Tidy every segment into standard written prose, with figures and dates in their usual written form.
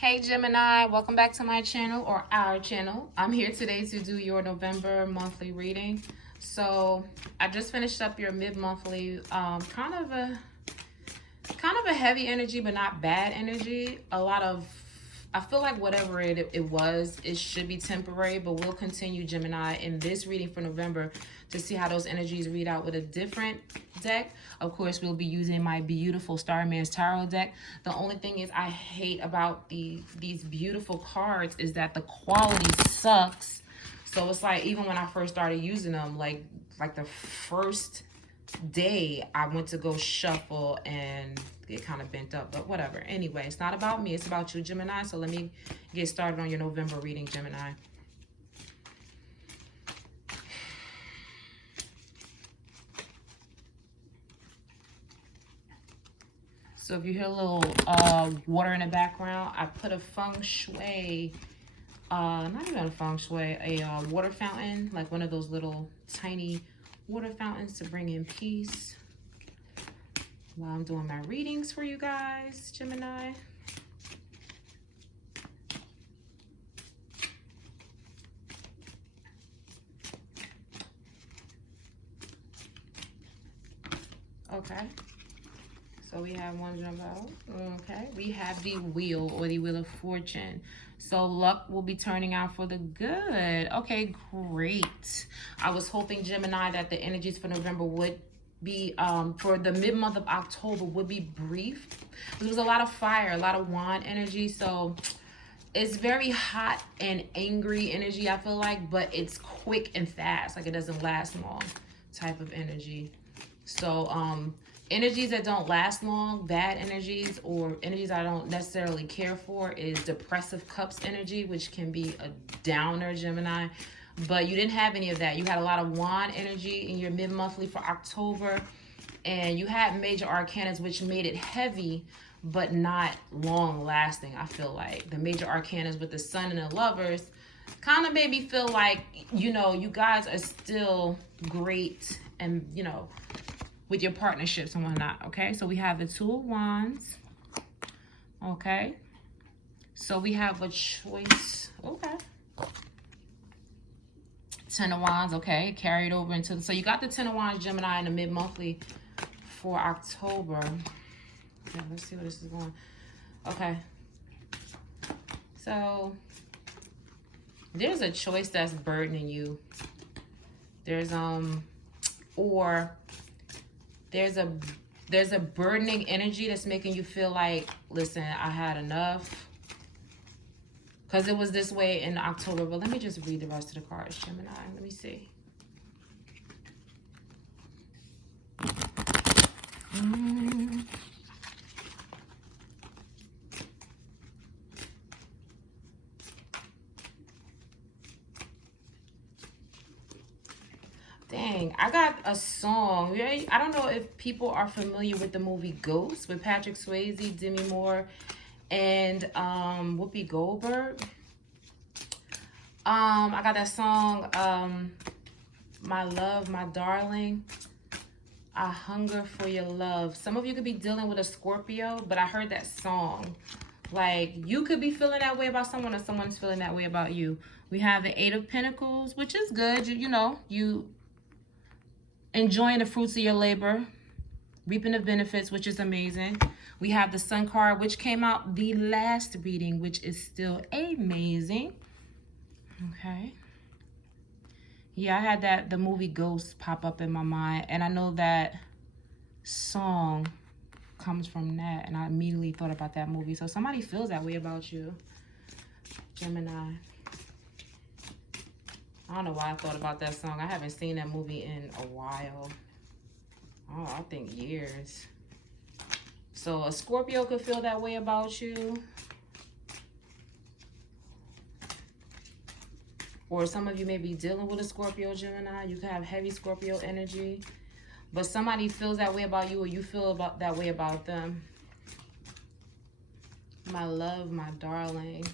Hey Gemini, welcome back to my channel or our channel. I'm here today to do your November monthly reading. So I just finished up your mid-monthly, kind of a heavy energy, but not bad energy. I feel like whatever it was, it should be temporary, but we'll continue, Gemini, in this reading for November to see how those energies read out with a different deck. Of course, we'll be using my beautiful Starman's Tarot deck. The only thing is I hate about these beautiful cards is that the quality sucks. So it's like, even when I first started using them, like the first day I went to go shuffle and it kind of bent up, but whatever. Anyway, it's not about me, it's about you, Gemini. So let me get started on your November reading, Gemini. So if you hear a little water in the background, I put a feng shui, not even a feng shui, a water fountain, like one of those little tiny water fountains to bring in peace while I'm doing my readings for you guys, Gemini. Okay. So we have one jump out. Okay. We have the wheel or the wheel of fortune. So luck will be turning out for the good. Okay, great. I was hoping, Gemini, that the energies for November would be, for the mid-month of October, would be brief. There was a lot of fire, a lot of wand energy. So it's very hot and angry energy, I feel like, but it's quick and fast. Like it doesn't last long type of energy. So, energies that don't last long, bad energies, or energies I don't necessarily care for, is depressive cups energy, which can be a downer, Gemini. But you didn't have any of that. You had a lot of wand energy in your mid-monthly for October, and you had major arcanas, which made it heavy but not long lasting. I feel like the major arcanas with the sun and the lovers kind of made me feel like, you know, you guys are still great, and you know, with your partnerships and whatnot. Okay, so we have the Two of Wands. Okay, so we have a choice. Okay, Ten of Wands. Okay, carried over into so you got the Ten of Wands, Gemini, in the mid-monthly for October. Okay, let's see where this is going. Okay, so there's a choice that's burdening you. There's or there's a burdening energy that's making you feel like, listen, I had enough. Because it was this way in October. But let me just read the rest of the cards, Gemini. Let me see. Dang, I got a song. I don't know if people are familiar with the movie Ghost with Patrick Swayze, Demi Moore, and Whoopi Goldberg. I got that song, My Love, My Darling, I Hunger for Your Love. Some of you could be dealing with a Scorpio, but I heard that song. Like, you could be feeling that way about someone, or someone's feeling that way about you. We have the Eight of Pentacles, which is good. You know, you enjoying the fruits of your labor, reaping the benefits, which is amazing. We have the Sun card, which came out the last reading, which is still amazing. Okay. Yeah, I had the movie Ghost pop up in my mind, and I know that song comes from that, and I immediately thought about that movie. So somebody feels that way about you, Gemini. I don't know why I thought about that song. I haven't seen that movie in a while. Oh, I think years. So a Scorpio could feel that way about you. Or some of you may be dealing with a Scorpio, Gemini. You could have heavy Scorpio energy. But somebody feels that way about you, or you feel that way about them. My love, my darling.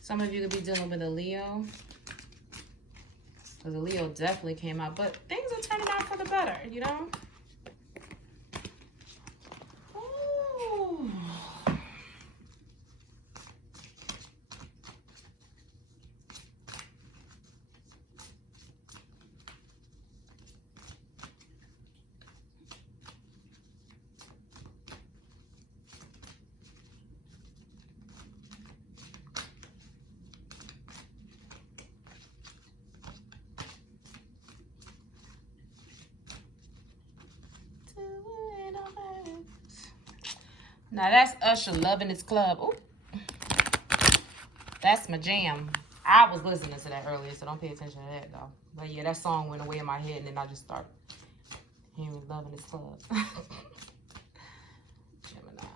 Some of you could be dealing with a Leo. Because the Leo definitely came out. But things are turning out for the better, you know? Now that's Usher, Loving This Club. Ooh. That's my jam. I was listening to that earlier, so don't pay attention to that, though. But yeah, that song went away in my head, and then I just started hearing Loving This Club. Gemini.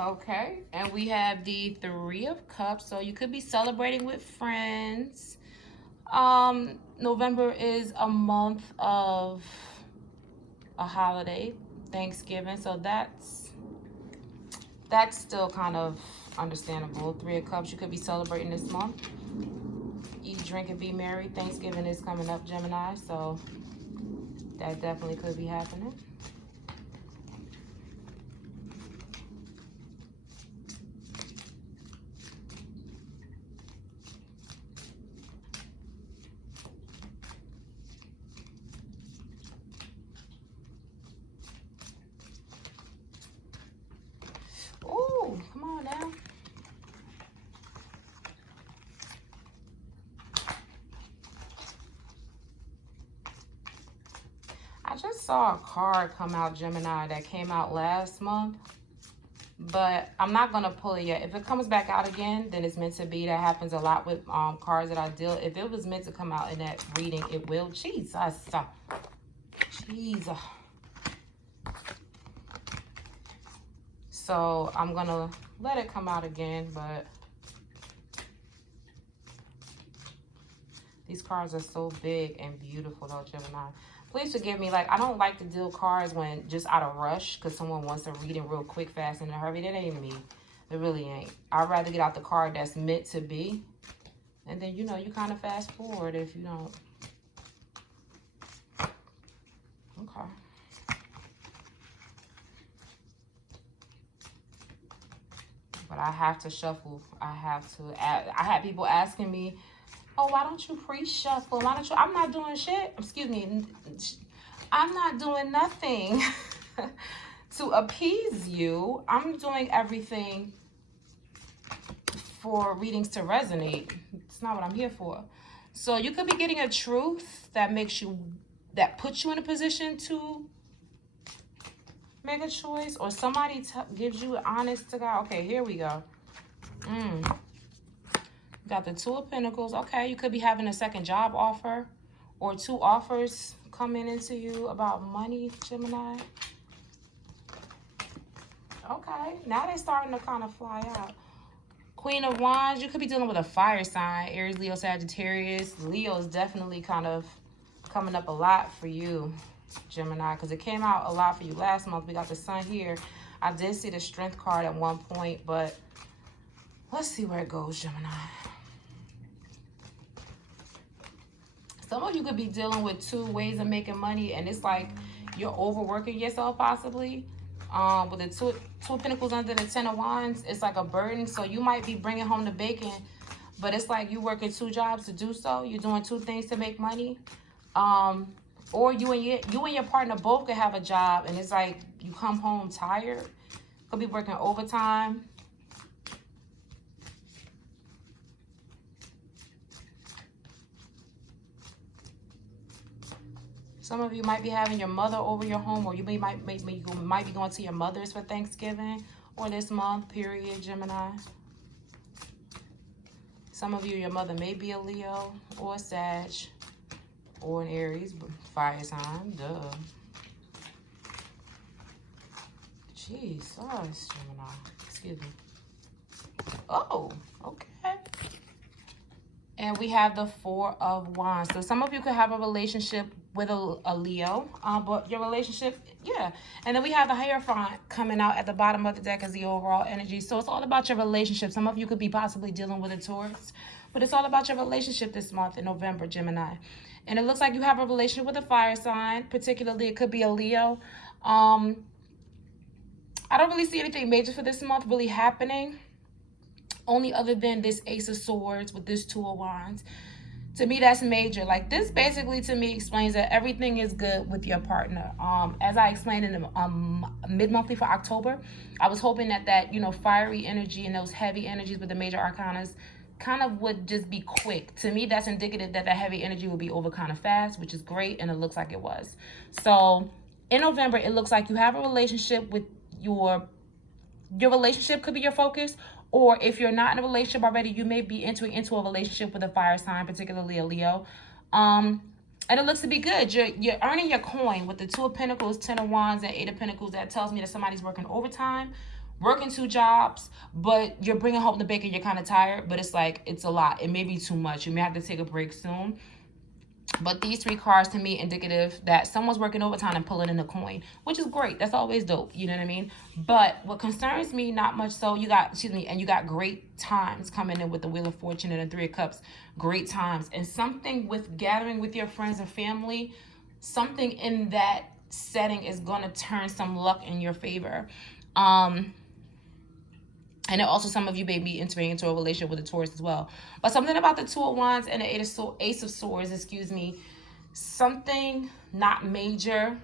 Okay, and we have the Three of Cups, so you could be celebrating with friends. November is a month of a holiday, Thanksgiving, so that's still kind of understandable. Three of Cups, you could be celebrating this month. Eat, drink, and be merry. Thanksgiving is coming up, Gemini, so that definitely could be happening. Oh, come on now. I just saw a card come out, Gemini, that came out last month, but I'm not going to pull it yet. If it comes back out again, then it's meant to be. That happens a lot with cards that I deal. If it was meant to come out in that reading, it will. Jesus. Jesus. So I'm going to let it come out again, but these cards are so big and beautiful, though, Gemini. Please forgive me. Like, I don't like to deal cards when just out of rush because someone wants to read it real quick, fast, and in a hurry. That ain't me. It really ain't. I'd rather get out the card that's meant to be. And then, you know, you kind of fast forward if you don't. Okay. But I have to shuffle. I had people asking me, oh, why don't you pre-shuffle? Why don't you? I'm not doing shit. Excuse me. I'm not doing nothing to appease you. I'm doing everything for readings to resonate. It's not what I'm here for. So you could be getting a truth that puts you in a position to make a choice, or somebody gives you an honest to God. Okay, here we go. Got the Two of Pentacles. Okay, you could be having a second job offer or two offers coming into you about money, Gemini. Okay, now they're starting to kind of fly out. Queen of Wands, you could be dealing with a fire sign. Aries, Leo, Sagittarius. Leo is definitely kind of coming up a lot for you, Gemini, because it came out a lot for you last month. We got the Sun here. I did see the Strength card at one point, but let's see where it goes, Gemini. Some of you could be dealing with two ways of making money, and it's like you're overworking yourself possibly. With the two of Pentacles under the Ten of Wands, it's like a burden. So you might be bringing home the bacon, but it's like you working two jobs to do so. You're doing two things to make money. Or you and your partner both could have a job, and it's like you come home tired. Could be working overtime. Some of you might be having your mother over your home, or you might be going to your mother's for Thanksgiving or this month, period, Gemini. Some of you, your mother may be a Leo or a Sag or an Aries, fire sign, duh. Jesus, Gemini. Excuse me. Oh, okay. And we have the Four of Wands. So some of you could have a relationship with a Leo, but your relationship, yeah. And then we have the Hierophant coming out at the bottom of the deck as the overall energy. So it's all about your relationship. Some of you could be possibly dealing with a Taurus, but it's all about your relationship this month in November, Gemini. And it looks like you have a relationship with a fire sign, particularly it could be a Leo. I don't really see anything major for this month really happening, only other than this Ace of Swords with this Two of Wands. To me, that's major. Like, this basically to me explains that everything is good with your partner. As I explained in the mid-monthly for October, I was hoping that fiery energy and those heavy energies with the major arcanas kind of would just be quick. To me, that's indicative that heavy energy will be over kind of fast, which is great, and it looks like it was. So in November, it looks like you have a relationship with your relationship could be your focus, or if you're not in a relationship already, you may be entering into a relationship with a fire sign, particularly a Leo. And it looks to be good. You're earning your coin with the Two of Pentacles, Ten of Wands, and Eight of Pentacles. That tells me that somebody's working overtime, working 2 jobs, but you're bringing home the bacon. You're kind of tired, but it's like, it's a lot. It may be too much. You may have to take a break soon. But these 3 cards to me indicative that someone's working overtime and pulling in the coin, which is great. That's always dope. You know what I mean? But what concerns me, not much so, you got great times coming in with the Wheel of Fortune and the 3 of Cups. Great times. And something with gathering with your friends and family, something in that setting is going to turn some luck in your favor. And then also some of you may be entering into a relationship with a Taurus as well. But something about the Two of Wands and the Ace of Swords, something not major.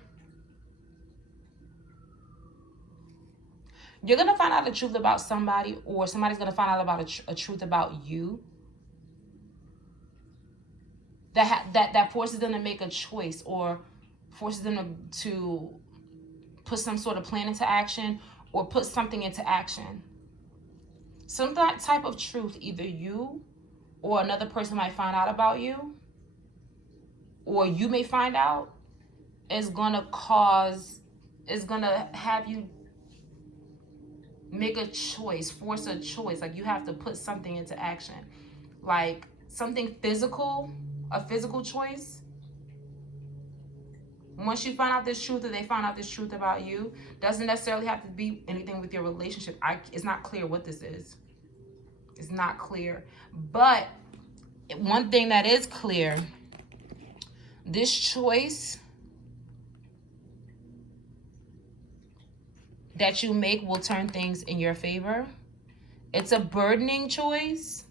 You're going to find out the truth about somebody, or somebody's going to find out about a truth about you. That forces them to make a choice, or forces them to put some sort of plan into action, or put something into action. Some type of truth either you or another person might find out about you, or you may find out, is going to have you make a choice, force a choice. Like, you have to put something into action. Like, something physical, a physical choice. Once you find out this truth, or they find out this truth about you, doesn't necessarily have to be anything with your relationship. It's not clear what this is. It's not clear. But one thing that is clear, this choice that you make will turn things in your favor. It's a burdening choice,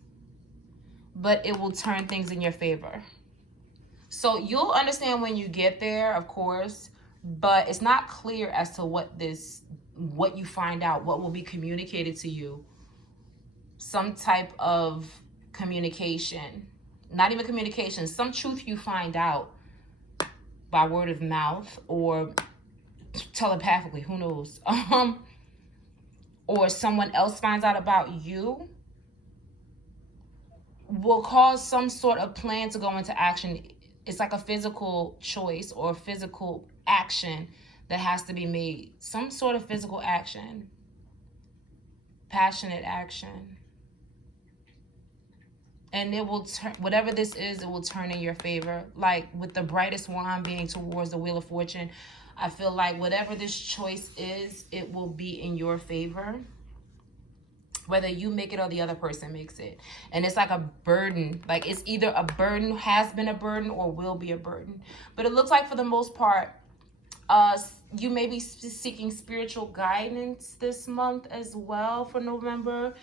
but it will turn things in your favor. So you'll understand when you get there, of course, but it's not clear as to what you find out, what will be communicated to you. Some type of communication, not even communication, some truth you find out by word of mouth or telepathically, who knows? Or someone else finds out about you, will cause some sort of plan to go into action. It's like a physical choice or a physical action that has to be made. Some sort of physical action. Passionate action. And it will turn, whatever this is, it will turn in your favor. Like with the brightest wand being towards the Wheel of Fortune, I feel like whatever this choice is, it will be in your favor. Whether you make it or the other person makes it. And it's like a burden. Like it's either a burden, has been a burden, or will be a burden. But it looks like for the most part, you may be seeking spiritual guidance this month as well for November.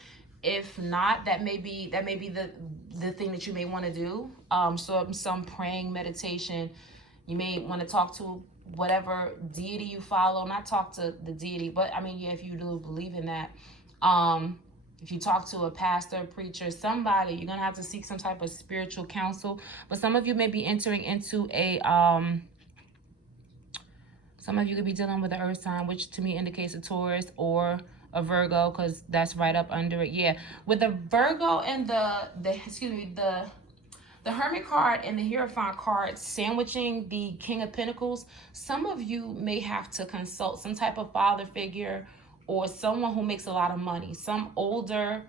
If not, that may be the thing that you may want to do. So some praying, meditation. You may want to talk to whatever deity you follow. Not talk to the deity, but I mean, yeah, if you do believe in that. If you talk to a pastor, preacher, somebody, you're going to have to seek some type of spiritual counsel. But some of you may be entering into a, some of you could be dealing with an earth sign, which to me indicates a Taurus or a Virgo, because that's right up under it. Yeah, with the Virgo and the Hermit card and the Hierophant card sandwiching the King of Pentacles, some of you may have to consult some type of father figure or someone who makes a lot of money, some older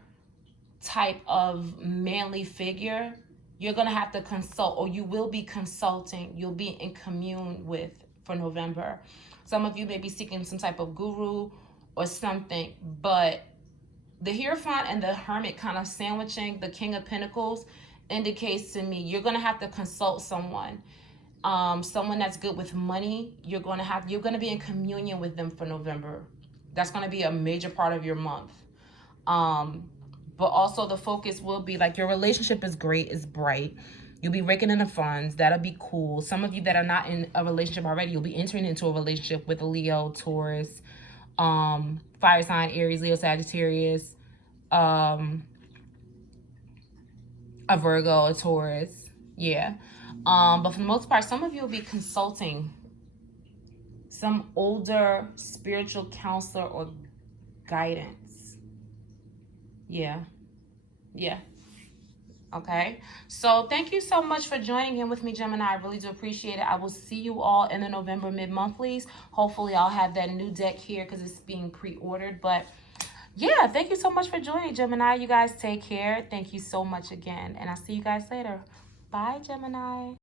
type of manly figure. You're going to have to consult, or you will be consulting, you'll be in commune with for November. Some of you may be seeking some type of guru or something, but the Hierophant and the Hermit kind of sandwiching the King of Pentacles indicates to me you're going to have to consult someone. Someone that's good with money. You're going to be in communion with them for November. That's going to be a major part of your month. But also the focus will be like your relationship is great, is bright. You'll be raking in the funds. That'll be cool. Some of you that are not in a relationship already, you'll be entering into a relationship with a Leo, Taurus, fire sign, Aries, Leo, Sagittarius, a Virgo, a Taurus. Yeah. But for the most part, some of you will be consulting some older spiritual counselor or guidance. Yeah. Okay, so thank you so much for joining in with me, Gemini. I really do appreciate it. I will see you all in the November mid-monthlies. Hopefully I'll have that new deck here because it's being pre-ordered. But yeah, thank you so much for joining, Gemini. You guys take care. Thank you so much again, and I'll see you guys later. Bye, Gemini.